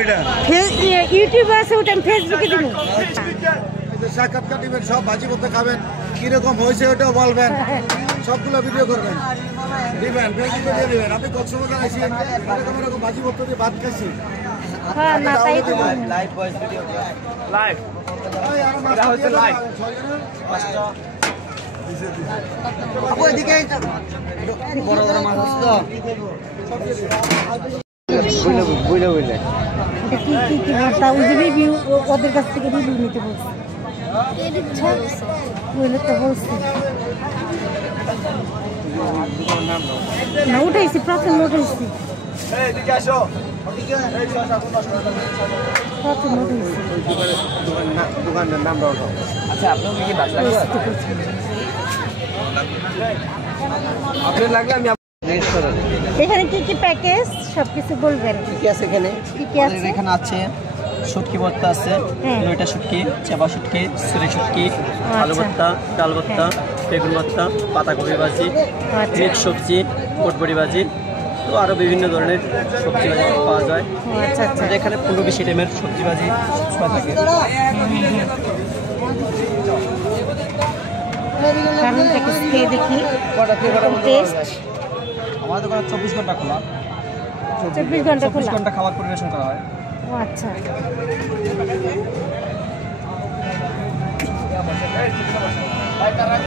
এটা ইউটিউবে আছে ওটা আমি ফেসবুকে দিব সাক্ষাৎকার দিবেন সব ভাজি করতে খাবেন কিরকম হয়েছে ওটাও বলবেন সবগুলো ভিডিও করবেন দিবেন ফেসবুকে দিয়ে দিবেন আপনি কক্সবাজার আসেন এরকম এরকম ভাজি করতে দিয়ে ভাত খাইছি হ্যাঁ না তাই তো লাইভ ভয়েস ভিডিও লাইভ এটা হচ্ছে লাইভ ওইদিকে বড় বড় মাছ তো বুঝলে বুঝলে কি কি কি ভর্তা ওই যে রিভিউ ওদের কাছ থেকে রিভিউ নিতে বলছি বুঝলে তো বলছি না উঠাইছি প্রথম উঠাইছি এদিকে আসো প্রথম উঠাইছি দোকানের নাম দাও আচ্ছা আপনার কি বাসা আপনার লাগলে আমি এখানে কি কি প্যাকেজ সবকিছু বলবেন কি আছে এখানে কি কি আছে এখানে আছে শুটকি ভর্তা আছে লইটা শুটকি চাপা শুটকি সুরি শুটকি আলু ভর্তা ডাল ভর্তা বেগুন ভর্তা পাতাকপি ভাজি মিক্স সবজি কোটবড়ি ভাজি তো আরও বিভিন্ন ধরনের সবজি ভাজি পাওয়া যায় আচ্ছা আচ্ছা এখানে 15-20 আইটেমের সবজি ভাজি থাকে কারণ প্যাকেজ খেয়ে দেখি টেস্ট আমাদের দোকান 24 ঘন্টা খোলা 24 ঘন্টা খোলা 24 ঘন্টা খাবার পরিবেশন করা হয় ও আচ্ছা